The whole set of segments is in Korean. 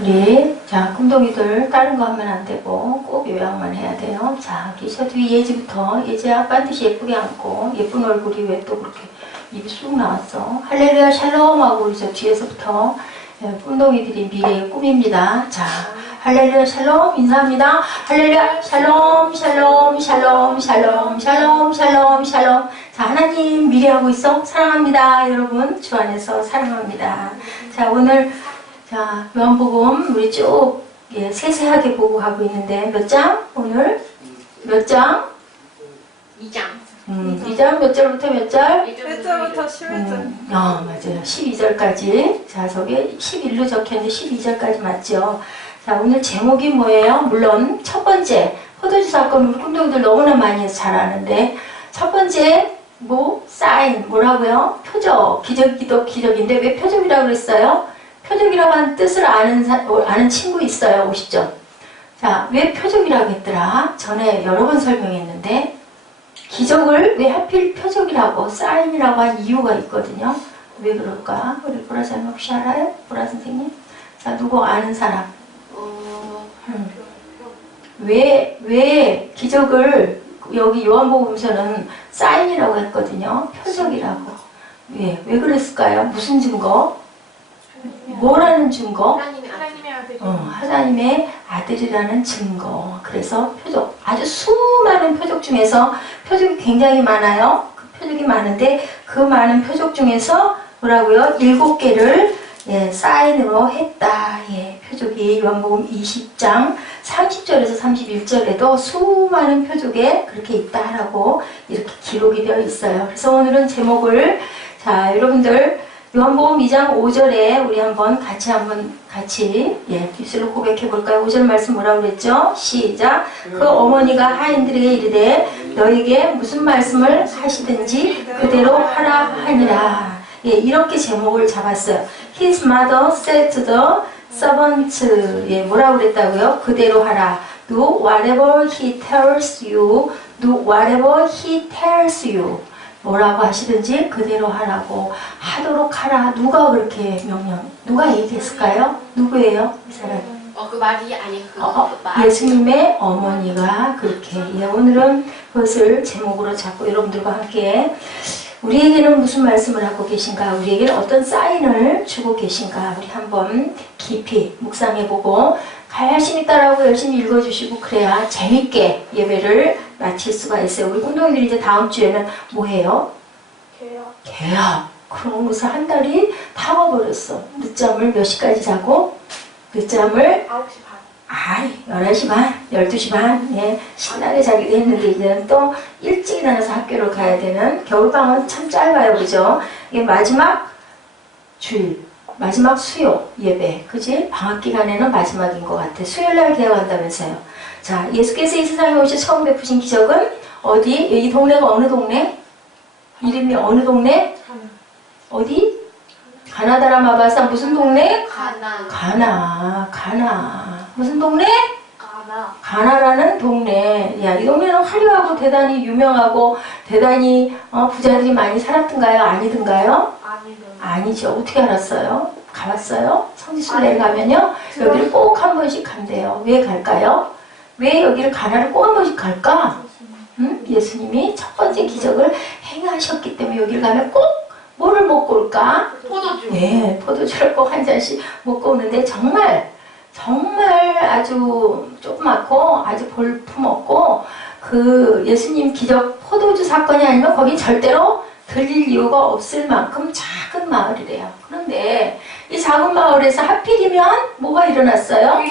우리 자 꿈덩이들 다른 거 하면 안 되고 꼭 요약만 해야 돼요. 자 기셔도 예지부터 예지야 반드시 예쁘게 앉고 예쁜 얼굴이 왜 또 그렇게 입이 쑥 나왔어. 할렐루야 샬롬 하고 이제 뒤에서부터 꿈덩이들이 미래의 꿈입니다. 자 할렐루야 샬롬 인사합니다. 할렐루야 샬롬 샬롬 샬롬 샬롬 샬롬 샬롬 샬롬. 자 하나님 미래하고 있어 사랑합니다. 여러분 주 안에서 사랑합니다. 자 오늘 자, 요한복음 우리 쭉 세세하게 보고 가고 있는데 몇 장? 오늘? 몇 장? 2장. 2장 몇 절부터 몇 절? 1절부터 11절. 맞아요. 12절까지. 자, 저게 11로 적혀있는데 12절까지 맞죠? 자, 오늘 제목이 뭐예요? 물론 첫 번째 포도주 사건 우리 꿈동이들 너무나 많이 해서 잘 아는데 첫 번째 사인 뭐라고요? 표적. 기적이도 기적인데 왜 표적이라고 그랬어요? 표적이라고 하는 뜻을 아는 친구 있어요. 오시죠? 자, 왜 표적이라고 했더라? 전에 여러 번 설명했는데 기적을 왜 하필 표적이라고 사인이라고 한 이유가 있거든요. 왜 그럴까? 우리 보라사님 혹시 알아요? 보라 선생님? 자, 누구 아는 사람? 왜 기적을 여기 요한복음서는 사인이라고 했거든요. 표적이라고. 왜 그랬을까요? 무슨 증거? 뭐라는 증거? 하나님의 아들이라는 증거. 그래서 표적. 아주 수많은 표적 중에서 표적이 굉장히 많아요. 그 표적이 많은데 그 많은 표적 중에서 뭐라고요? 7개를 사인으로 했다. 표적이 요한복음 20장 30절에서 31절에도 수많은 표적에 그렇게 있다라고 이렇게 기록이 되어 있어요. 그래서 오늘은 제목을 자 여러분들 요한복음 2장 5절에 우리 같이 입술로 고백해 볼까요? 5절 말씀 뭐라고 그랬죠? 시작. 그 어머니가 하인들에게 이르되 너에게 무슨 말씀을 하시든지 그대로 하라 하니라. 이렇게 제목을 잡았어요. His mother said to the servant 뭐라고 그랬다고요? 그대로 하라. Do whatever he tells you. Do whatever he tells you. 뭐라고 하시든지 그대로 하라고 하도록 하라. 누가 그렇게 누가 얘기했을까요? 누구예요? 이 사람? 그 말이 아니 예수님의 어머니가 그렇게. 오늘은 그것을 제목으로 잡고 여러분들과 함께 우리에게는 무슨 말씀을 하고 계신가? 우리에게는 어떤 사인을 주고 계신가? 우리 한번 깊이 묵상해보고 열심히 따라하고 열심히 읽어주시고 그래야 재밌게 예배를 마칠 수가 있어요. 우리 운동이들이 이제 다음 주에는 뭐 해요? 개학. 그런 것을 한 달이 다 가버렸어. 늦잠을 몇 시까지 자고? 늦잠을 9시 반. 11시 반, 12시 반. 신나게 자기도 했는데 이제는 또 일찍 일어나서 학교를 가야 되는 겨울방학은 참 짧아요. 그죠? 이게 마지막 주일. 마지막 수요 예배, 그지? 방학 기간에는 마지막인 것 같아. 수요일날 개학한다면서요. 자, 예수께서 이 세상에 오셔 처음 베푸신 기적은 어디? 이 동네가 어느 동네? 이름이 어느 동네? 어디? 가나다라 마바사 무슨 동네? 가나. 무슨 동네? 가나라는 동네. 야, 이 동네는 화려하고 대단히 유명하고 대단히 부자들이 많이 살았던가요? 아니던가요? 아니죠. 어떻게 알았어요? 가봤어요? 성지순례를 가면요. 여기를 꼭 한 번씩 간대요. 왜 갈까요? 왜 여기를 가나를 꼭 한 번씩 갈까? 예수님이 첫 번째 기적을 행하셨기 때문에 여기를 가면 꼭 뭐를 먹고 올까? 포도주. 네, 포도주를 꼭 한 잔씩 먹고 오는데 정말 아주 조그맣고 아주 볼품없고 그 예수님 기적 포도주 사건이 아니면 거기 절대로 들릴 이유가 없을 만큼 작은 마을이래요. 그런데 이 작은 마을에서 하필이면 뭐가 일어났어요?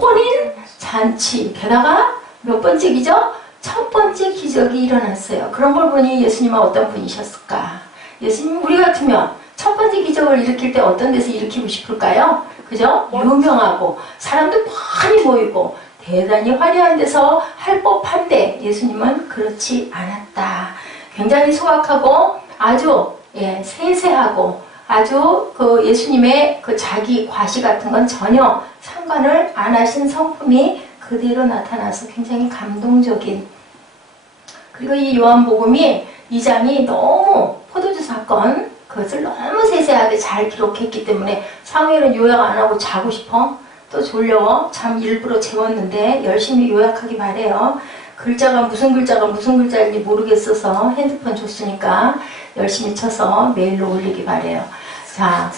혼인 잔치. 게다가 몇 번째 기적? 첫 번째 기적이 일어났어요. 그런 걸 보니 예수님은 어떤 분이셨을까? 예수님 우리 같으면 첫 번째 기적을 일으킬 때 어떤 데서 일으키고 싶을까요? 그죠? 유명하고 사람도 많이 모이고 대단히 화려한 데서 할 법한데 예수님은 그렇지 않았다. 굉장히 소박하고 아주 세세하고 아주 그 예수님의 그 자기 과시 같은 건 전혀 상관을 안 하신 성품이 그대로 나타나서 굉장히 감동적인. 그리고 이 요한복음이 2장이 너무 포도주 사건 그것을 너무 세세하게 잘 기록했기 때문에 사무엘은 요약 안 하고 자고 싶어? 또 졸려. 잠 일부러 재웠는데 열심히 요약하기 바래요. 글자가 무슨 글자인지 모르겠어서 핸드폰 줬으니까 열심히 쳐서 메일로 올리기 바래요. 자,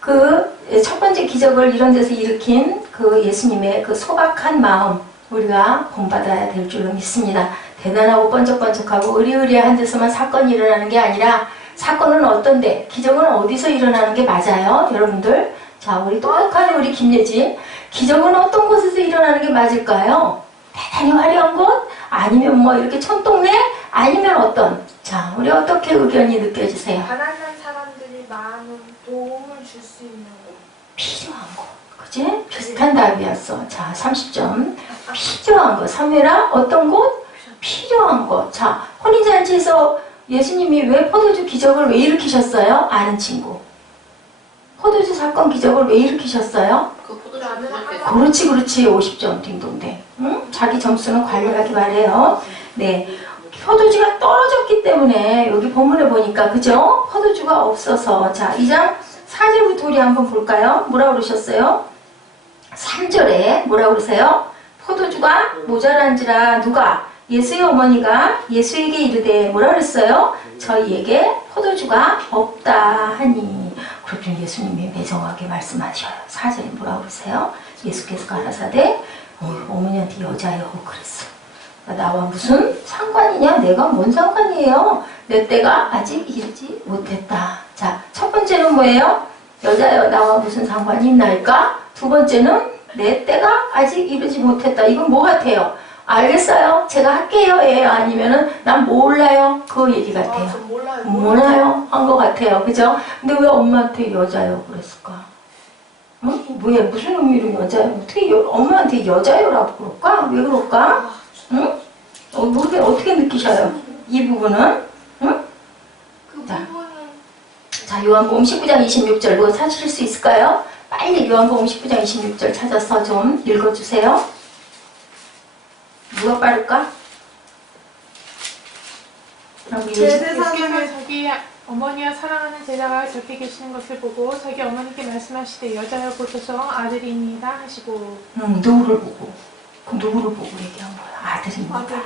그 첫 번째 기적을 이런 데서 일으킨 그 예수님의 그 소박한 마음 우리가 본받아야 될 줄로 믿습니다. 대단하고 번쩍번쩍하고 의리의리한 데서만 사건이 일어나는 게 아니라 사건은 어떤데 기적은 어디서 일어나는 게 맞아요? 여러분들. 자, 우리 똑똑한 우리 김예진. 기적은 어떤 곳에서 일어나는 게 맞을까요? 대단히 화려한 곳? 아니면 뭐 이렇게 촌동네? 아니면 어떤? 자, 우리 어떻게 의견이 느껴지세요? 가난한 사람들이 많은 도움을 줄 수 있는 곳. 필요한 것. 그지? 비슷한 답이었어. 자, 30점. 필요한 것. 사무엘아, 어떤 곳? 필요한 것. 자, 혼인잔치에서 예수님이 왜 포도주 기적을 왜 일으키셨어요? 아는 친구. 포도주 사건 기적을 왜 일으키셨어요? 그 포도주 안 그렇지, 그렇지. 50점 딩동댕. 응? 자기 점수는 관리하기 바래요. 네. 포도주가 떨어졌기 때문에 여기 본문에 보니까 그죠? 포도주가 없어서 자, 2장 4절부터 우리 한번 볼까요? 뭐라고 그러셨어요? 3절에 뭐라고 그러세요? 포도주가 모자란지라 누가? 예수의 어머니가 예수에게 이르되 뭐라 그랬어요? 저희에게 포도주가 없다 하니. 그렇더니 예수님이 매정하게 말씀하셔요. 4절에 뭐라고 그러세요? 예수께서 가라사대 어머니한테 여자여 그랬어. 나와 무슨 상관이냐? 내가 뭔 상관이에요? 내 때가 아직 이르지 못했다. 자, 첫 번째는 뭐예요? 여자여 나와 무슨 상관이 있나일까? 두 번째는 내 때가 아직 이르지 못했다. 이건 뭐 같아요? 알겠어요. 제가 할게요. 예요. 아니면은 난 몰라요. 그 얘기 같아요. 저 몰라요. 몰라요. 한 것 같아요. 그죠? 근데 왜 엄마한테 여자요 그랬을까? 응? 왜 무슨 의미로 여자요? 어떻게 엄마한테 여자요라고 그럴까? 왜 그럴까? 응? 모르게 어떻게 느끼셔요? 이 부분은? 응? 그 자. 부분은 자, 요한복음 19장 26절 그거 찾으실 수 있을까요? 빨리 요한복음 19장 26절 찾아서 좀 읽어주세요. 누가 빠를까? 제 예수께서 세상을 자기 어머니와 사랑하는 제자가 저렇게 계시는 것을 보고 자기 어머니께 말씀하시되 여자여 보소서 아들입니다 하시고. 누구를 보고? 그 누구를 보고 얘기한 거야? 아들입니다. 아들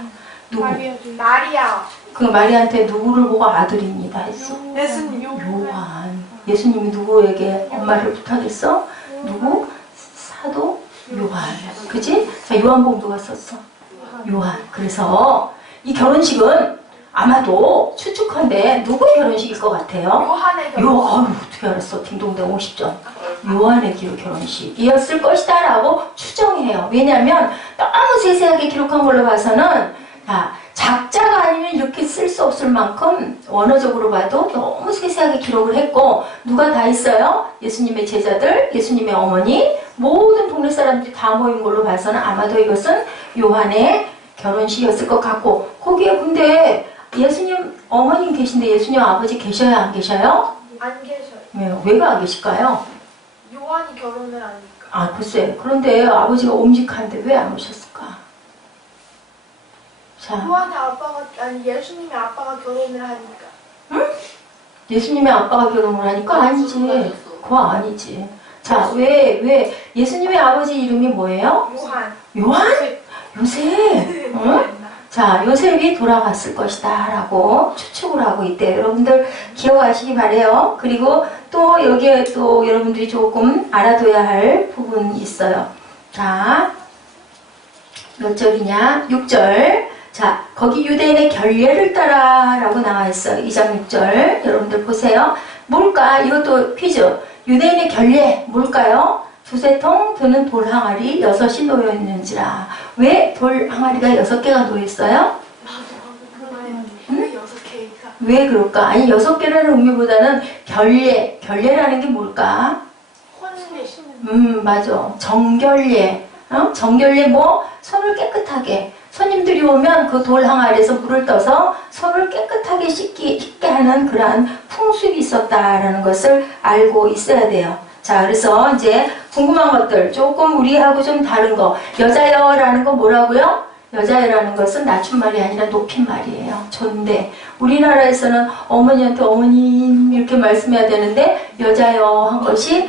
누구? 마리아를 마리아. 그 마리아한테 누구를 보고 아들입니다 했어? 예수님. 요한. 예수님이 누구에게 엄마를 부탁했어? 누구? 사도 요한. 그지? 자, 요한복음 누가 썼어? 요한. 그래서 이 결혼식은 아마도 추측한데 누구의 결혼식일 것 같아요? 요한의 어떻게 알았어? 딩동댕 50점. 요한의 결혼식이었을 것이다 라고 추정해요. 왜냐하면 너무 세세하게 기록한 걸로 봐서는 작자가 아니면 이렇게 쓸 수 없을 만큼 원어적으로 봐도 너무 세세하게 기록을 했고 누가 다 있어요? 예수님의 제자들, 예수님의 어머니, 모든 동네 사람들이 다 모인 걸로 봐서는 아마도 이것은 요한의 결혼식이었을 것 같고 거기에 근데 예수님 어머님 계신데 예수님 아버지 계셔야 안 계셔요? 안 계셔요. 왜가 안 계실까요? 요한이 결혼을 하니까. 아, 글쎄. 그런데 아버지가 옴직한데 왜 안 오셨을까? 자, 요한의 아빠가 아니 예수님의 아빠가 결혼을 하니까. 예수님의 아빠가 결혼을 하니까 아니지. 그거 아니지. 자, 왜 예수님의 아버지 이름이 뭐예요? 요한. 요한? 요셉. 응? 자, 요셉이 돌아갔을 것이다 라고 추측을 하고 있대요. 여러분들 기억하시기 바래요. 그리고 또 여기에 또 여러분들이 조금 알아둬야 할 부분이 있어요. 자, 몇 절이냐? 6절. 자, 거기 유대인의 결례를 따라 라고 나와 있어요. 2장 6절. 여러분들 보세요. 뭘까? 이것도 퀴즈. 유대인의 결례 뭘까요? 두세 통 드는 돌 항아리 6이 놓여 있는지라. 왜 돌 항아리가 6개가 놓여 있어요? 왜 6개가? 왜 그럴까? 아니 6개라는 의미보다는 결례라는 게 뭘까? 혼례. 맞아. 정결례. 정결례 뭐? 손을 깨끗하게. 손님들이 오면 그 돌 항아리에서 물을 떠서 손을 깨끗하게 씻게 하는 그러한 풍습이 있었다라는 것을 알고 있어야 돼요. 자, 그래서 이제 궁금한 것들 조금 우리하고 좀 다른 거. 여자여라는 거 뭐라고요? 여자여라는 것은 낮춤말이 아니라 높임말이에요. 존대. 우리나라에서는 어머니한테 어머님 이렇게 말씀해야 되는데 여자여 한 것이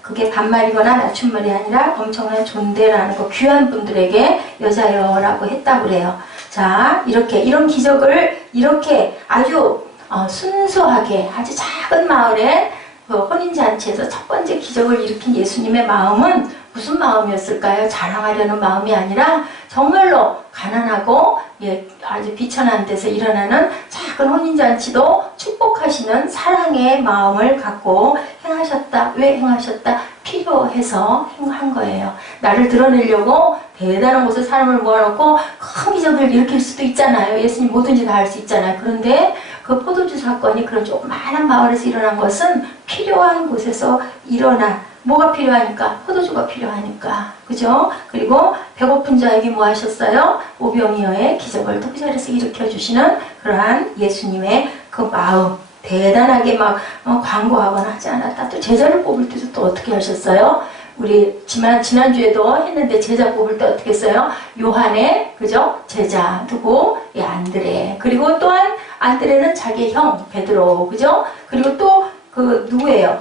그 그게 반말이거나 낮춤말이 아니라 엄청난 존대라는 거, 귀한 분들에게 여자여라고 했다고 그래요. 자, 이렇게 이런 기적을 이렇게 아주 순수하게 아주 작은 마을에 그 혼인잔치에서 첫 번째 기적을 일으킨 예수님의 마음은 무슨 마음이었을까요? 자랑하려는 마음이 아니라 정말로 가난하고 아주 비천한 데서 일어나는 작은 혼인잔치도 축복하시는 사랑의 마음을 갖고 행하셨다. 왜 행하셨다? 필요해서 행한 거예요. 나를 드러내려고 대단한 곳에 사람을 모아놓고 큰 기적을 일으킬 수도 있잖아요. 예수님 뭐든지 다 할 수 있잖아요. 그런데 그 포도주 사건이 그런 조그마한 마을에서 일어난 것은 필요한 곳에서 일어난, 뭐가 필요하니까? 포도주가 필요하니까. 그죠? 그리고 배고픈 자에게 뭐 하셨어요? 오병이어의 기적을 또 그 자리에서 일으켜주시는 그러한 예수님의 그 마음. 대단하게 막 광고하거나 하지 않았다. 또 제자를 뽑을 때도 또 어떻게 하셨어요? 우리 지난주에도 했는데 제자 뽑을 때 어떻게 했어요? 요한의, 그죠? 제자, 누구? 안드레. 그리고 또한 안드레는 자기의 형, 베드로. 그죠? 그리고 또 그 누구예요?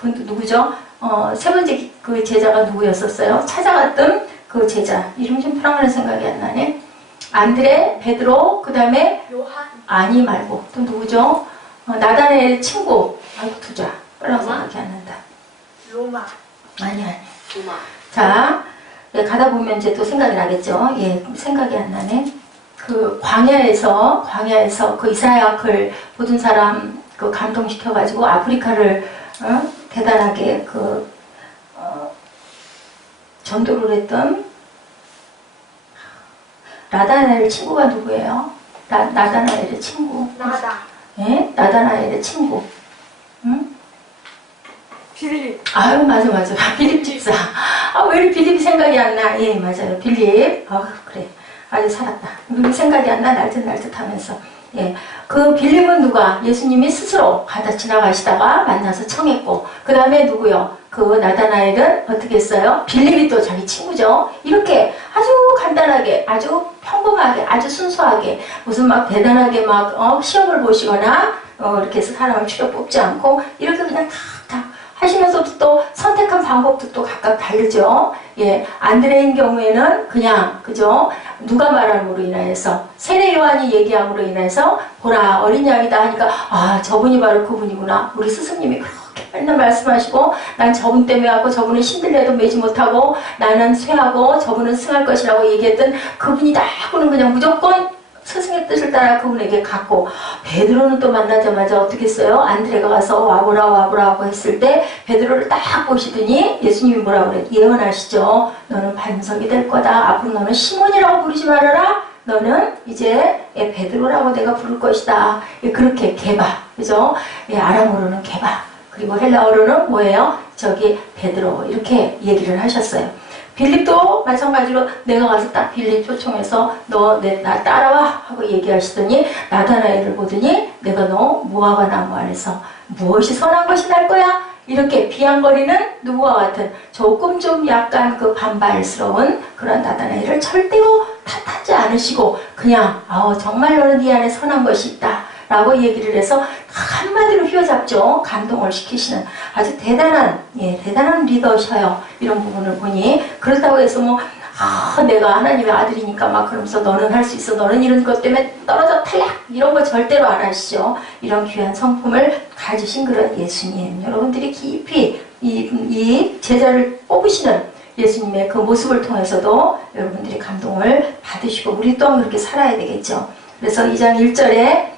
그 누구죠? 세 번째 그 제자가 누구였었어요? 찾아갔던 그 제자. 이름 좀 프랑스어 생각이 안 나네. 안드레, 베드로, 그 다음에 요한. 아니 말고 또 누구죠? 나다나엘의 친구. 아이고 두자. 빨랑 생각이 안 난다. 로마. 아니. 도마. 자, 가다 보면 이제 또 생각이 나겠죠. 생각이 안 나네. 그 광야에서 그 이사야 글 보던 사람 그 감동시켜가지고 아프리카를 대단하게 전도를 했던 나다나엘 친구가 누구예요? 나다나엘의 친구. 나다. 예? 나다나엘의 친구. 응? 빌립. 아유, 맞아. 빌립 집사. 왜 빌립이 생각이 안 나? 예, 맞아요. 빌립. 그래. 아주 살았다. 빌립이 생각이 안 나? 날듯 하면서. 예. 그 빌립은 누가? 예수님이 스스로 가다 지나가시다가 만나서 청했고, 그 다음에 누구요? 그 나다나엘은 어떻게 했어요? 빌립이 또 자기 친구죠. 이렇게 아주 간단하게, 아주 평범하게, 아주 순수하게, 무슨 막 대단하게 시험을 보시거나, 이렇게 해서 사람을 추려 뽑지 않고, 이렇게 그냥 탁 하시면서도 또 선택한 방법도 또 각각 다르죠. 예, 안드레인 경우에는 그냥, 그죠? 누가 말함으로 인하여서, 세례 요한이 얘기함으로 인해서, 보라, 어린 양이다 하니까, 저분이 바로 그분이구나. 우리 스승님이 그렇게 맨날 말씀하시고, 난 저분 때문에 하고, 저분은 신들레도 매지 못하고, 나는 쇠하고, 저분은 승할 것이라고 얘기했던 그분이다 하고는 그냥 무조건 스승의 뜻을 따라 그분에게 갔고, 베드로는 또 만나자마자 어떻게 했어요? 안드레가 가서 와보라 하고 했을 때 베드로를 딱 보시더니 예수님이 뭐라고 그래? 예언하시죠. 너는 반석이 될 거다. 앞으로 너는 시몬이라고 부르지 말아라. 너는 이제 베드로라고 내가 부를 것이다. 그렇게 게바, 그죠? 아람어로는 게바, 그리고 헬라어로는 뭐예요? 저기 베드로, 이렇게 얘기를 하셨어요. 빌립도 마찬가지로 내가 가서 딱 빌립 초청해서 너 나 따라와 하고 얘기하시더니 나다나엘을 보더니 내가 너 무화과 나무 아래서 무엇이 선한 것이 날 거야? 이렇게 비양거리는 누구와 같은 조금 좀 약간 그 반발스러운 그런 나다나엘을 절대로 탓하지 않으시고 그냥 정말 너는 네 안에 선한 것이 있다 라고 얘기를 해서 한마디로 휘어잡죠. 감동을 시키시는 아주 대단한 리더셔요. 이런 부분을 보니 그렇다고 해서 내가 하나님의 아들이니까 막 그러면서 너는 할 수 있어, 너는 이런 것 때문에 떨어져 탈락 이런 거 절대로 안 하시죠. 이런 귀한 성품을 가지신 그런 예수님, 여러분들이 깊이 이 제자를 뽑으시는 예수님의 그 모습을 통해서도 여러분들이 감동을 받으시고 우리 또한 그렇게 살아야 되겠죠. 그래서 2장 1절에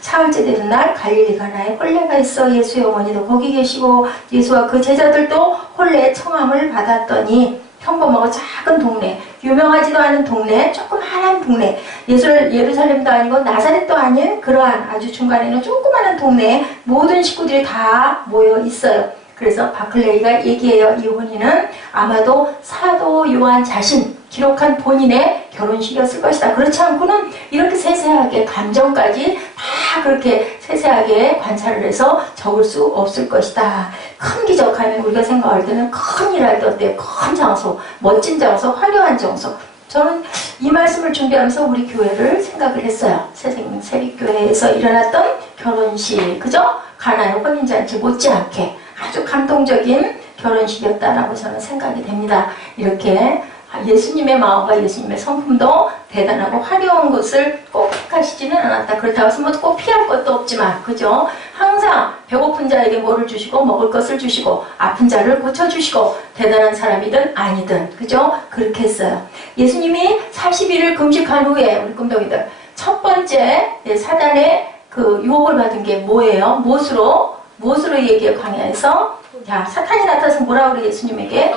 사흘째 되는 날 갈릴리 가나에 혼례가 있어 예수의 어머니도 거기 계시고 예수와 그 제자들도 혼례 청함을 받았더니 평범하고 작은 동네, 유명하지도 않은 동네, 조그마한 동네, 예루살렘도 아니고 나사렛도 아닌 그러한 아주 중간에는 조그마한 동네에 모든 식구들이 다 모여 있어요. 그래서 바클레이가 얘기해요. 이 혼인은 아마도 사도 요한 자신 기록한 본인의 결혼식이었을 것이다. 그렇지 않고는 이렇게 세세하게 감정까지 다 그렇게 세세하게 관찰을 해서 적을 수 없을 것이다. 큰 기적하면 우리가 생각할 때는 큰 일 할 때 어때요? 큰 장소, 멋진 장소, 화려한 장소. 저는 이 말씀을 준비하면서 우리 교회를 생각을 했어요. 새생명 세립교회에서 일어났던 결혼식, 그죠? 가나의 혼인잔치 못지않게 아주 감동적인 결혼식이었다라고 저는 생각이 됩니다. 이렇게 예수님의 마음과 예수님의 성품도 대단하고 화려한 것을 꼭 택하시지는 않았다. 그렇다고 해서 뭐 꼭 피할 것도 없지만, 그죠? 항상 배고픈 자에게 뭐를 주시고 먹을 것을 주시고 아픈 자를 고쳐주시고 대단한 사람이든 아니든, 그죠? 그렇게 했어요. 예수님이 40일을 금식한 후에 우리 꿈덩이들 첫 번째 사단의 그 유혹을 받은 게 뭐예요? 무엇으로 얘기해요? 광야에서 자, 사탄이 나타나서 뭐라 그래 예수님에게?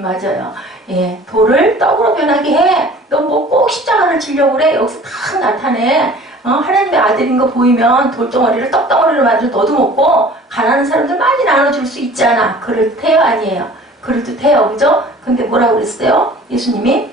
맞아요. 예, 돌을 떡으로 변하게 해. 너 뭐 꼭 십자가를 지려고 그래? 여기서 딱 나타내. 하나님의 아들인 거 보이면 돌덩어리를 떡덩어리로 만들어 너도 먹고 가난한 사람들 많이 나눠줄 수 있잖아. 그럴듯해요? 아니에요? 그럴듯해요. 그죠? 근데 뭐라고 그랬어요? 예수님이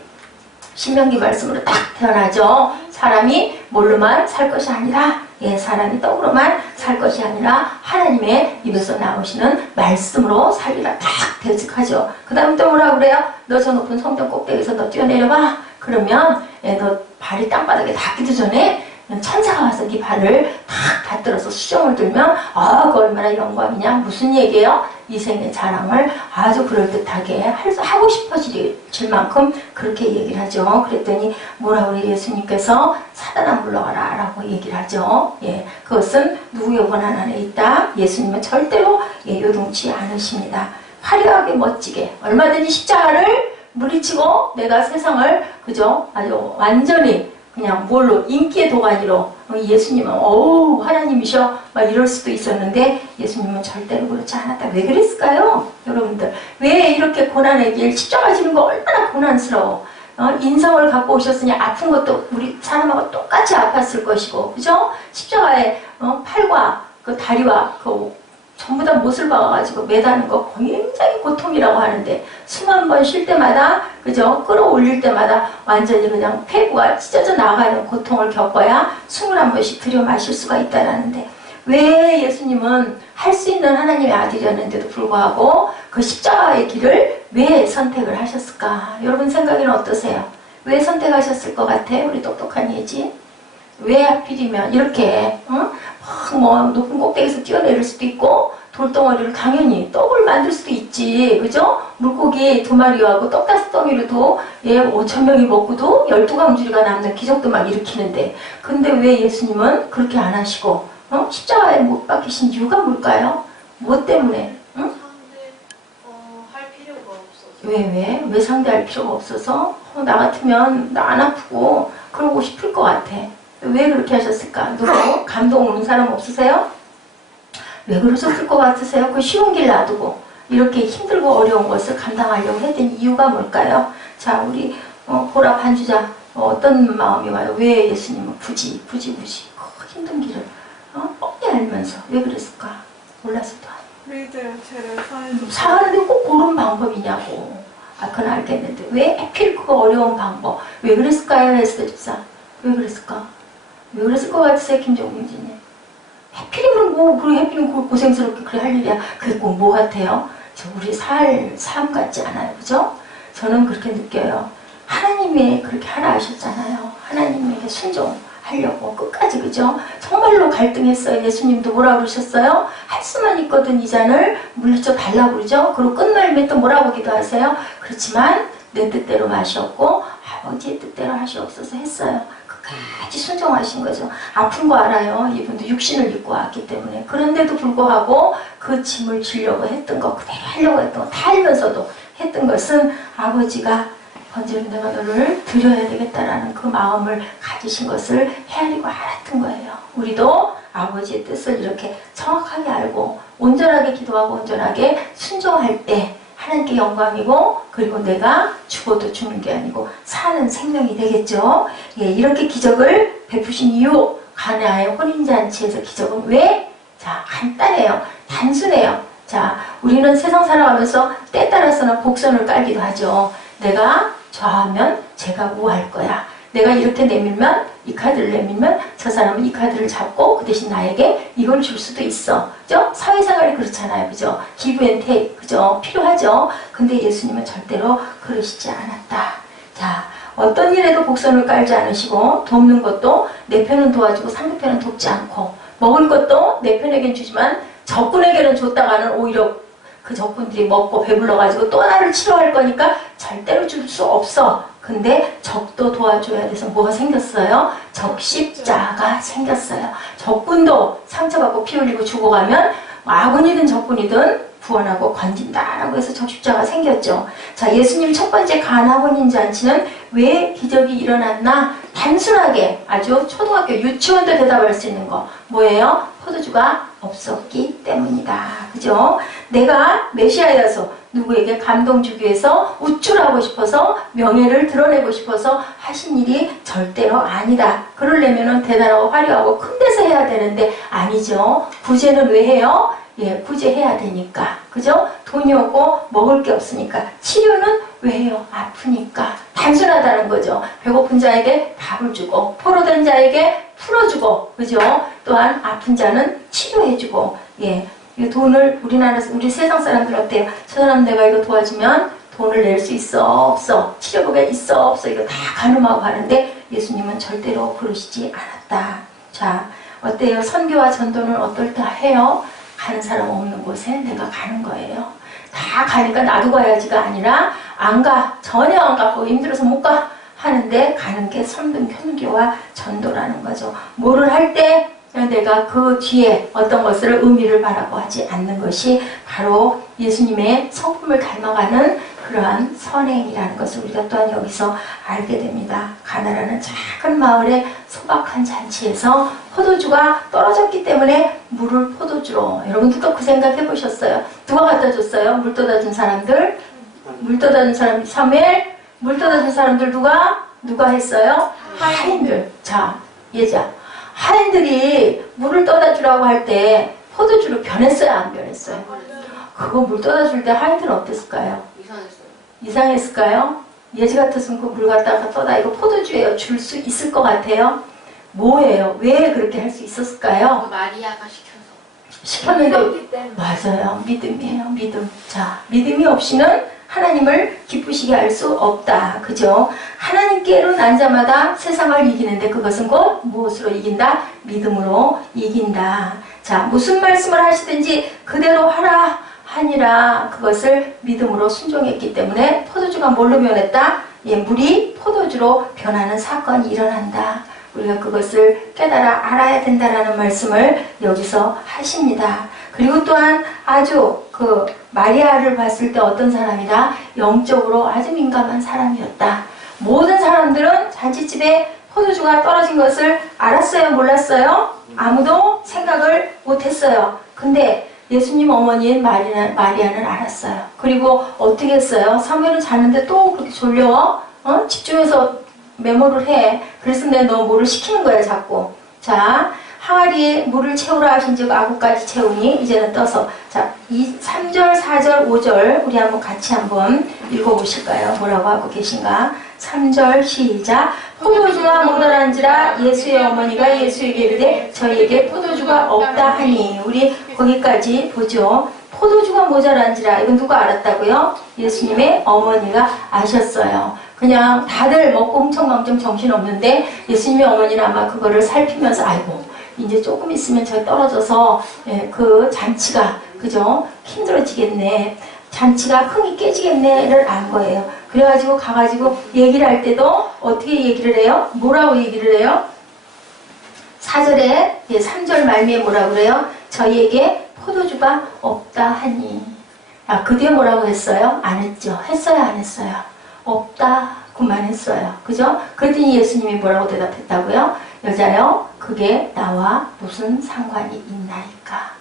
신명기 말씀으로 딱 태어나죠. 사람이 뭘로만 살 것이 아니라, 예, 사람이 떡으로만 살 것이 아니라 하나님의 입에서 나오시는 말씀으로 살리라 딱 대직하죠. 그 다음 또 뭐라고 그래요? 너 저 높은 성전 꼭대기에서 너 뛰어내려봐. 그러면 너 발이 땅바닥에 닿기도 전에 천사가 와서 네 발을 탁 닿들어서 수정을 들면 그 얼마나 영광이냐. 무슨 얘기예요? 이 생의 자랑을 아주 그럴듯하게 하고 싶어질 만큼 그렇게 얘기를 하죠. 그랬더니 뭐라고 그래 예수님께서 사단아 물러가라 라고 얘기를 하죠. 예, 그것은 누구의 권한 안에 있다. 예수님은 절대로 요동치 않으십니다. 화려하게 멋지게 얼마든지 십자가를 물리치고 내가 세상을, 그죠? 아주 완전히 그냥 뭘로? 인기의 도가니로. 예수님은 하나님이셔 막 이럴 수도 있었는데 예수님은 절대로 그렇지 않았다. 왜 그랬을까요? 여러분들 왜 이렇게 고난의 길 십자가 지는 거 얼마나 고난스러워. 인성을 갖고 오셨으니 아픈 것도 우리 사람하고 똑같이 아팠을 것이고, 그죠? 십자가에 팔과 그 다리와 그 전부 다 못을 박아가지고 매다는 거 굉장히 고통이라고 하는데 숨 한 번 쉴 때마다, 그죠? 끌어올릴 때마다 완전히 그냥 폐부가 찢어져 나가는 고통을 겪어야 숨을 한 번씩 들여 마실 수가 있다라는데 왜 예수님은 할 수 있는 하나님의 아들이었는데도 불구하고 그 십자가의 길을 왜 선택을 하셨을까? 여러분 생각에는 어떠세요? 왜 선택하셨을 것 같아? 우리 똑똑한 예지? 왜 하필이면 이렇게 뭐 높은 꼭대기에서 뛰어내릴 수도 있고 돌덩어리를 당연히 떡을 만들 수도 있지, 그죠? 물고기 2마리하고 떡 5덩이로도 5,000명이 먹고도 12강줄이가 남는 기적도 막 일으키는데 근데 왜 예수님은 그렇게 안 하시고 십자가에 못 박히신 이유가 뭘까요? 뭐 때문에? 응? 할 필요가 없어서. 왜 상대할 필요가 없어서? 나 같으면 나 안 아프고 그러고 싶을 것 같아. 왜 그렇게 하셨을까? 누구 감동 오는 사람 없으세요? 왜 그러셨을 것 같으세요? 그 쉬운 길 놔두고 이렇게 힘들고 어려운 것을 감당하려고 했던 이유가 뭘까요? 자, 우리 보라 반주자 어떤 마음이 와요? 왜 예수님은 굳이 그 힘든 길을 뻔히 알면서 왜 그랬을까? 몰라서도 우리들 죄를 사하는데 꼭 그런 방법이냐고. 그건 알겠는데 왜 하필 그거 어려운 방법 왜 그랬을까요? 에스더 집사 왜 그랬을까? 왜 그랬을 것 같으세요? 김종민 지님 해필이면 그래 해필이면 고생스럽게 그래 할 일이야. 그게 꼭 뭐 같아요? 우리 삶 같지 않아요, 그죠? 저는 그렇게 느껴요. 하나님이 그렇게 하라 하셨잖아요. 하나님에게 순종하려고 끝까지, 그죠? 정말로 갈등했어요. 예수님도 뭐라고 그러셨어요? 할 수만 있거든 이 잔을 물리쳐 달라고 그러죠. 그리고 끝날면 또 뭐라고 기도하세요? 그렇지만 내 뜻대로 마시옵고 아버지의 뜻대로 하시옵소서 했어요. 끝까지 순종하신 거죠. 아픈 거 알아요. 이분도 육신을 입고 왔기 때문에. 그런데도 불구하고 그 짐을 지려고 했던 거, 그대로 하려고 했던 거, 다 알면서도 했던 것은 아버지가 언제는 내가 너를 드려야 되겠다라는 그 마음을 가지신 것을 헤아리고 알았던 거예요. 우리도 아버지의 뜻을 이렇게 정확하게 알고 온전하게 기도하고 온전하게 순종할 때 하나님께 영광이고 그리고 내가 죽어도 죽는 게 아니고 사는 생명이 되겠죠. 예, 이렇게 기적을 베푸신 이유 가나의 혼인잔치에서 기적은 왜? 자, 간단해요. 단순해요. 자, 우리는 세상 살아가면서 때에 따라서는 곡선을 깔기도 하죠. 내가 좌하면 제가 우할 거야. 내가 이렇게 내밀면 이 카드를 내밀면 저 사람은 이 카드를 잡고 그 대신 나에게 이걸 줄 수도 있어. 그죠? 사회생활이 그렇잖아요. 그죠? 기브 앤 테이크. 그죠? 필요하죠? 근데 예수님은 절대로 그러시지 않았다. 자, 어떤 일에도 곡선을 깔지 않으시고 돕는 것도 내 편은 도와주고 상대편은 돕지 않고 먹을 것도 내 편에겐 주지만 적군에게는 줬다가는 오히려 그 적군들이 먹고 배불러가지고 또 나를 치료할 거니까 절대로 줄 수 없어. 근데 적도 도와줘야 돼서 뭐가 생겼어요? 적십자가 생겼어요. 적군도 상처받고 피 흘리고 죽어가면 아군이든 적군이든 구원하고 건진다라고 해서 적십자가 생겼죠. 자, 예수님 첫 번째 가나 혼인 잔치는 왜 기적이 일어났나? 단순하게 아주 초등학교 유치원도 대답할 수 있는 거 뭐예요? 포도주가 없었기 때문이다. 그죠? 내가 메시아여서 누구에게 감동 주기 위해서 우쭐하고 싶어서 명예를 드러내고 싶어서 하신 일이 절대로 아니다. 그러려면 대단하고 화려하고 큰 데서 해야 되는데 아니죠. 구제는 왜 해요? 예, 구제해야 되니까. 그죠? 돈이 없고 먹을 게 없으니까. 치료는 왜 해요? 아프니까. 단순하다는 거죠. 배고픈 자에게 밥을 주고, 포로된 자에게 풀어주고, 그죠? 또한 아픈 자는 치료해주고, 예. 이 돈을 우리 세상 사람들 어때요? 저 사람 내가 이거 도와주면 돈을 낼 수 있어? 없어? 치료비가 있어? 없어? 이거 다 가늠하고 하는데 예수님은 절대로 그러시지 않았다. 자, 어때요? 선교와 전도는 어떨 때 해요? 가는 사람 없는 곳에 내가 가는 거예요. 다 가니까 나도 가야지가 아니라 안 가. 전혀 안 가고 힘들어서 못 가. 하는데 가는 게 선교와 전도라는 거죠. 뭐를 할 때 내가 그 뒤에 어떤 것을 의미를 바라고 하지 않는 것이 바로 예수님의 성품을 닮아가는 그러한 선행이라는 것을 우리가 또한 여기서 알게 됩니다. 가나라는 작은 마을의 소박한 잔치에서 포도주가 떨어졌기 때문에 물을 포도주로. 여러분 누가 그 생각 해보셨어요? 누가 갖다 줬어요? 물 떠다 준 사람들? 물 떠다 준 사람 사무엘? 물 떠다 준 사람들 누가 했어요? 하인들. 자, 예자. 하인들이 물을 떠다 주라고 할 때 포도주로 변했어요? 안 변했어요? 그거 물 떠다 줄 때 하인들은 어땠을까요? 이상했을까요? 예지 같았으면 그 물 갖다가 떠다 이거 포도주예요. 줄 수 있을 것 같아요? 뭐예요? 왜 그렇게 할 수 있었을까요? 마리아가 시켰는데 믿었기 때문에. 맞아요. 믿음이에요. 믿음. 자, 믿음이 없이는 하나님을 기쁘시게 할 수 없다. 그죠? 하나님께로 난 자마다 세상을 이기는데 그것은 곧 무엇으로 이긴다? 믿음으로 이긴다. 자, 무슨 말씀을 하시든지 그대로 하라 하니라. 그것을 믿음으로 순종했기 때문에 포도주가 뭘로 변했다? 예, 물이 포도주로 변하는 사건이 일어난다. 우리가 그것을 깨달아 알아야 된다라는 말씀을 여기서 하십니다. 그리고 또한 아주 그 마리아를 봤을 때 어떤 사람이다? 영적으로 아주 민감한 사람이었다. 모든 사람들은 잔치집에 포도주가 떨어진 것을 알았어요? 몰랐어요? 아무도 생각을 못했어요. 근데 예수님 어머니인 마리아는 알았어요. 그리고 어떻게 했어요? 사무엘은 자는데 또 그렇게 졸려워? 집중해서 메모를 해. 그래서 내가 너 뭐를 시키는 거야 자꾸. 자, 항아리에 물을 채우라 하신즉 아구까지 채우니 이제는 떠서. 자, 3절, 4절, 5절 우리 한번 같이 한번 읽어보실까요? 뭐라고 하고 계신가? 3절 시작. 포도주가 모자란지라 예수의 어머니가 예수에게 이르되 저희에게 포도주가 없다 하니. 우리 거기까지 보죠. 포도주가 모자란지라. 이건 누가 알았다고요? 예수님의 어머니가 아셨어요. 그냥 다들 먹고 흥청망청 정신없는데 예수님의 어머니는 아마 그거를 살피면서 아이고 이제 조금 있으면 저 떨어져서 그 잔치가 그죠? 힘들어지겠네. 잔치가 흥이 깨지겠네를 안 거예요. 그래가지고 가가지고 얘기를 할 때도 어떻게 얘기를 해요? 뭐라고 얘기를 해요? 4절에 3절 말미에 뭐라고 그래요? 저희에게 포도주가 없다 하니. 아, 그 뒤에 뭐라고 했어요? 안 했죠? 했어요? 안 했어요? 없다 그만했어요. 그죠? 그랬더니 예수님이 뭐라고 대답했다고요? 여자여 그게 나와 무슨 상관이 있나이까.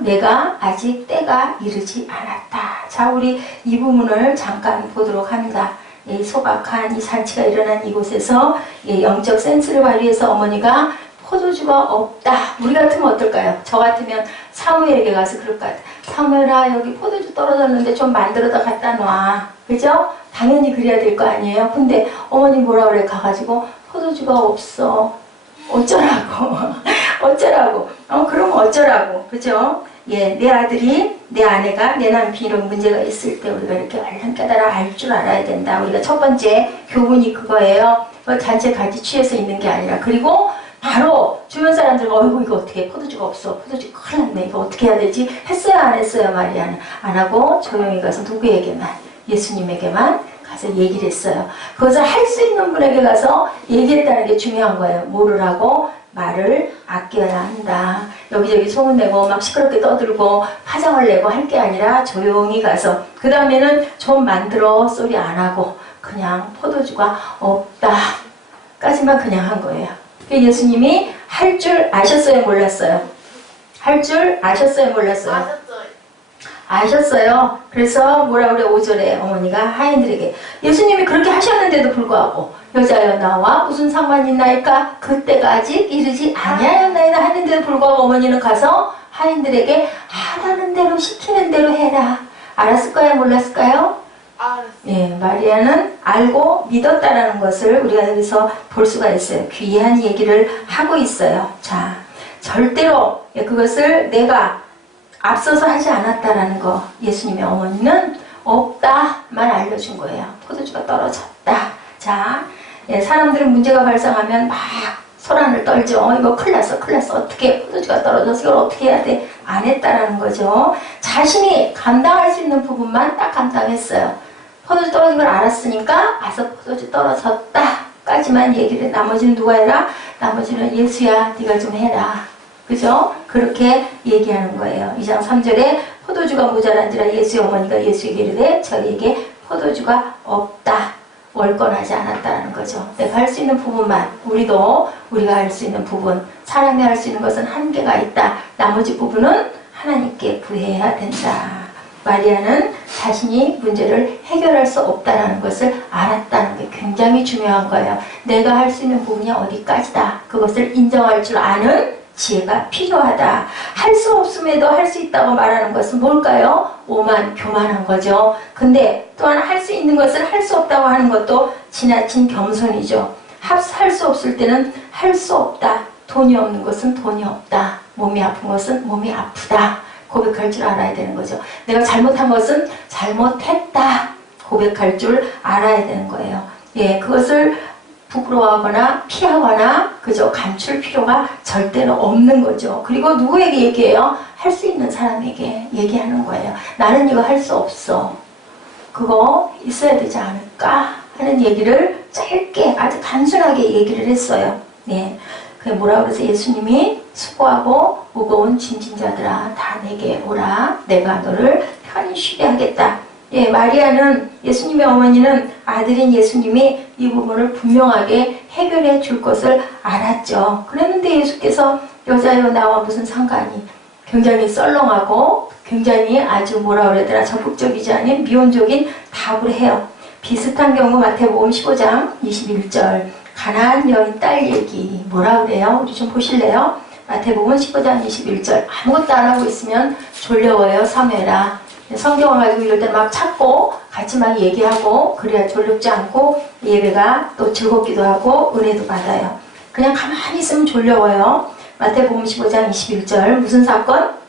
내가 아직 때가 이르지 않았다. 자, 우리 이 부분을 잠깐 보도록 합니다. 이 소박한 이 잔치가 일어난 이곳에서 영적 센스를 발휘해서 어머니가 포도주가 없다. 우리 같으면 어떨까요? 저 같으면 사무엘에게 가서 그럴 것 같아. 사무엘아 여기 포도주 떨어졌는데 좀 만들어다 갖다 놔. 그죠? 당연히 그래야 될 거 아니에요? 근데 어머니 뭐라 그래? 가가지고 포도주가 없어. 어쩌라고. 어쩌라고. 그럼 어쩌라고. 그죠? 예, 내 아들이, 내 아내가, 내 남편이 이런 문제가 있을 때 우리가 이렇게 얼른 깨달아 알 줄 알아야 된다. 우리가 첫 번째 교훈이 그거예요. 잔치에 같이 취해서 있는 게 아니라. 그리고 바로 주변 사람들과 어이구 이거 어떻게 포도주가 없어. 포도주 큰일 났네. 이거 어떻게 해야 되지? 했어요 안 했어요? 마리아는 안 하고 조용히 가서 누구에게만? 예수님에게만 가서 얘기를 했어요. 그것을 할 수 있는 분에게 가서 얘기했다는 게 중요한 거예요. 뭐를 하고? 말을 아껴야 한다. 여기저기 소문내고 막 시끄럽게 떠들고 파장을 내고 할 게 아니라 조용히 가서 그 다음에는 좀 만들어 소리 안 하고 그냥 포도주가 없다 까지만 그냥 한 거예요. 예수님이 할 줄 아셨어요? 몰랐어요? 할 줄 아셨어요? 몰랐어요? 맞았어요. 아셨어요. 그래서 뭐라 그래 5절에 어머니가 하인들에게 예수님이 그렇게 하셨는데도 불구하고 여자여 나와 무슨 상관이 있나이까 그때가 아직 이르지 아니하였나이다 하는데도 불구하고 어머니는 가서 하인들에게 하라는 대로 시키는 대로 해라. 알았을까요? 몰랐을까요? 알았어요. 예, 마리아는 알고 믿었다라는 것을 우리가 여기서 볼 수가 있어요. 귀한 얘기를 하고 있어요. 자, 절대로 그것을 내가 앞서서 하지 않았다라는 거. 예수님의 어머니는 없다만 알려준 거예요. 포도주가 떨어졌다. 자, 예, 사람들은 문제가 발생하면 막 소란을 떨죠. 이거 큰일 났어, 큰일 났어. 어떻게 포도주가 떨어져서 이걸 어떻게 해야 돼? 안 했다라는 거죠. 자신이 감당할 수 있는 부분만 딱 감당했어요. 포도주 떨어진 걸 알았으니까 와서 포도주 떨어졌다 까지만 얘기를 해. 나머지는 누가 해라? 나머지는 예수야 네가 좀 해라. 그죠? 그렇게 얘기하는 거예요. 2장 3절에 포도주가 모자란지라 예수의 어머니가 예수에게 이르되 저에게 포도주가 없다. 월권하지 않았다는 거죠. 내가 할 수 있는 부분만 우리가 할 수 있는 부분 사람이 할 수 있는 것은 한계가 있다. 나머지 부분은 하나님께 구해야 된다. 마리아는 자신이 문제를 해결할 수 없다는 것을 알았다는 게 굉장히 중요한 거예요. 내가 할 수 있는 부분이 어디까지다. 그것을 인정할 줄 아는 지혜가 필요하다. 할 수 없음에도 할 수 있다고 말하는 것은 뭘까요? 오만, 교만한 거죠. 근데 또한 할 수 있는 것을 할 수 없다고 하는 것도 지나친 겸손이죠. 할 수 없을 때는 할 수 없다. 돈이 없는 것은 돈이 없다. 몸이 아픈 것은 몸이 아프다. 고백할 줄 알아야 되는 거죠. 내가 잘못한 것은 잘못했다. 고백할 줄 알아야 되는 거예요. 예, 그것을 부끄러워하거나 피하거나 그저 감출 필요가 절대로 없는 거죠. 그리고 누구에게 얘기해요? 할 수 있는 사람에게 얘기하는 거예요. 나는 이거 할 수 없어. 그거 있어야 되지 않을까? 하는 얘기를 짧게 아주 단순하게 얘기를 했어요. 네. 그게 뭐라 그래서 예수님이 수고하고 무거운 짐진 자들아 다 내게 오라. 내가 너를 편히 쉬게 하겠다. 예, 마리아는 예수님의 어머니는 아들인 예수님이 이 부분을 분명하게 해결해 줄 것을 알았죠. 그랬는데 예수께서 여자여 나와 무슨 상관이 굉장히 썰렁하고 굉장히 아주 뭐라 그러더라 적극적이지 않은 미온적인 답을 해요. 비슷한 경우 마태복음 15장 21절 가나안 여인 딸 얘기 뭐라 그래요? 우리 좀 보실래요? 마태복음 15장 21절 아무것도 안 하고 있으면 졸려워요 사무엘아. 성경을 가지고 이럴 때 막 찾고 같이 막 얘기하고 그래야 졸립지 않고 예배가 또 즐겁기도 하고 은혜도 받아요. 그냥 가만히 있으면 졸려워요. 마태복음 15장 21절 무슨 사건?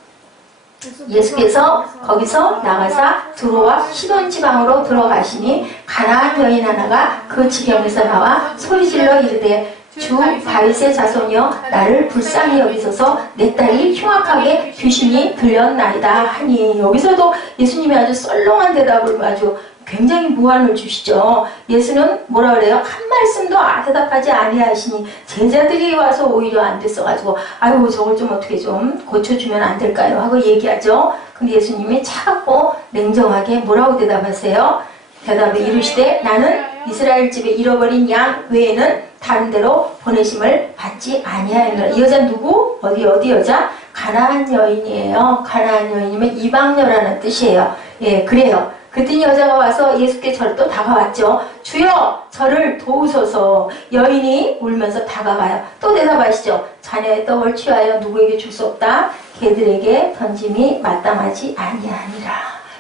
예수께서 거기서 나가사 두로와 시돈 지방으로 들어가시니 가나안 여인 하나가 그 지경에서 나와 소리질러 이르되 주 다윗의 자손이여 나를 불쌍히 여기소서 내 딸이 흉악하게 귀신이 들렸나이다 하니 여기서도 예수님이 아주 썰렁한 대답을 아주 굉장히 무한을 주시죠. 예수는 뭐라 그래요? 한 말씀도 대답하지 아니하시니 제자들이 와서 오히려 안 됐어가지고 아이고 저걸 좀 어떻게 좀 고쳐주면 안 될까요? 하고 얘기하죠. 근데 예수님이 차갑고 냉정하게 뭐라고 대답하세요? 대답에 이르시되 나는 이스라엘 집에 잃어버린 양 외에는 다른 데로 보내심을 받지 아니하였노라. 이 여자 누구? 어디 여자? 가나안 여인이에요. 가나안 여인이면 이방녀라는 뜻이에요. 예, 그래요. 그랬더니 여자가 와서 예수께 저를 또 다가왔죠. 주여 저를 도우소서. 여인이 울면서 다가와요. 또 대답하시죠. 자네의 떡을 취하여 누구에게 줄 수 없다. 개들에게 던짐이 마땅하지 아니하니라.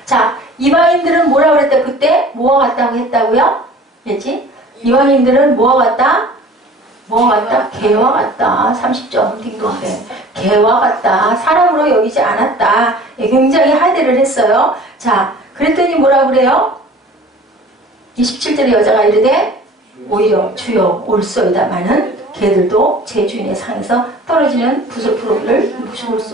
자, 이방인들은 뭐라 그랬다 그때? 뭐와 같다고 했다고요? 그렇지? 이방인들은 뭐와 같다? 뭐와 같다? 개와 같다. 30점 딩동대. 개와 같다. 사람으로 여기지 않았다. 예, 굉장히 하대를 했어요. 자, 그랬더니 뭐라 그래요? 27절에 여자가 이르되 오히려 주여 올소이다마는 개들도 제 주인의 상에서 떨어지는 부스러기를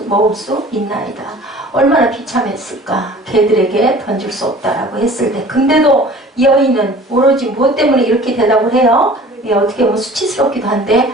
먹을 수 있나이다. 얼마나 비참했을까. 개들에게 던질 수 없다라고 했을 때. 근데도 이 여인은 오로지 무엇 때문에 이렇게 대답을 해요? 예, 어떻게 보면 수치스럽기도 한데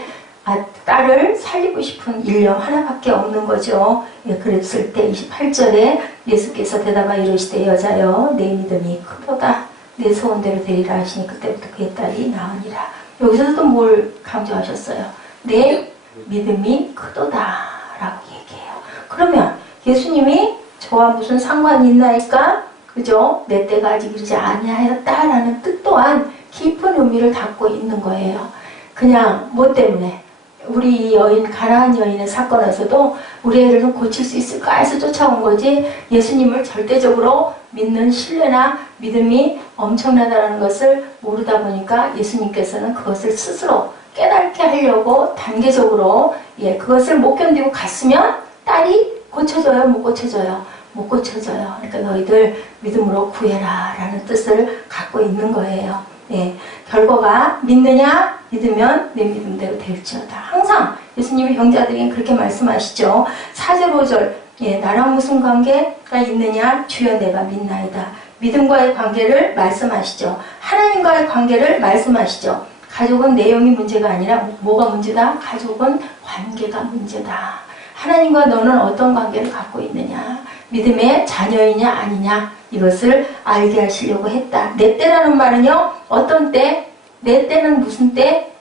딸을 살리고 싶은 일념 하나밖에 없는 거죠. 예, 그랬을 때 28절에 예수께서 대답하여 이르시되 여자여 내 믿음이 크도다. 내 소원대로 되리라 하시니 그때부터 그의 딸이 나으니라. 여기서도 뭘 강조하셨어요? 내 믿음이 크도다 라고 얘기해요. 그러면 예수님이 저와 무슨 상관이 있나이까? 그죠? 내 때가 아직 이르지 아니하였다라는 뜻 또한 깊은 의미를 담고 있는 거예요. 그냥 뭐 때문에? 우리 여인, 가나안 여인의 사건에서도 우리 애를 좀 고칠 수 있을까 해서 쫓아온 거지, 예수님을 절대적으로 믿는 신뢰나 믿음이 엄청나다는 것을 모르다 보니까 예수님께서는 그것을 스스로 깨닫게 하려고 단계적으로 그것을 못 견디고 갔으면 딸이 고쳐져요? 못 고쳐져요? 못 고쳐져요. 그러니까 너희들 믿음으로 구해라 라는 뜻을 갖고 있는 거예요. 결과가 믿느냐 믿으면 내 믿음대로 될지어다. 항상 예수님의 형제들이 그렇게 말씀하시죠. 4절 5절 나랑 무슨 관계가 있느냐 주여 내가 믿나이다. 믿음과의 관계를 말씀하시죠. 하나님과의 관계를 말씀하시죠. 가족은 내용이 문제가 아니라 뭐가 문제다? 가족은 관계가 문제다. 하나님과 너는 어떤 관계를 갖고 있느냐, 믿음의 자녀이냐 아니냐, 이것을 알게 하시려고 했다. 내 때라는 말은요, 어떤 때? 내 때는 무슨 때?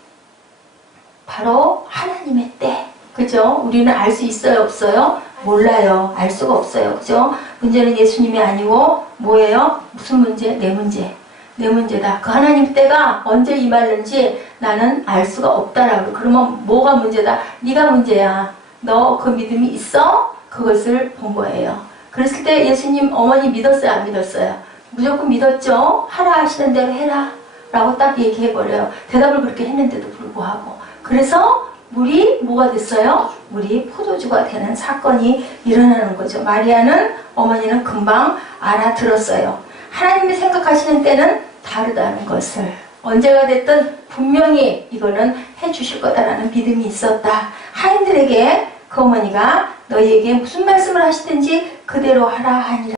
바로 하나님의 때. 그죠? 우리는 알 수 있어요, 없어요? 몰라요. 알 수가 없어요. 그죠? 문제는 예수님이 아니고 뭐예요? 무슨 문제? 내 문제. 내 문제다. 그 하나님 때가 언제 임하는지 나는 알 수가 없다라고. 그러면 뭐가 문제다? 네가 문제야. 너 그 믿음이 있어? 그것을 본 거예요. 그랬을 때 예수님 어머니 믿었어요? 안 믿었어요? 무조건 믿었죠? 하라 하시는 대로 해라 라고 딱 얘기해버려요. 대답을 그렇게 했는데도 불구하고. 그래서 물이 뭐가 됐어요? 물이 포도주가 되는 사건이 일어나는 거죠. 마리아는, 어머니는 금방 알아들었어요. 하나님이 생각하시는 때는 다르다는 것을. 언제가 됐든 분명히 이거는 해주실 거다라는 믿음이 있었다. 하인들에게 그 어머니가 너희에게 무슨 말씀을 하시든지 그대로 하라 하니라.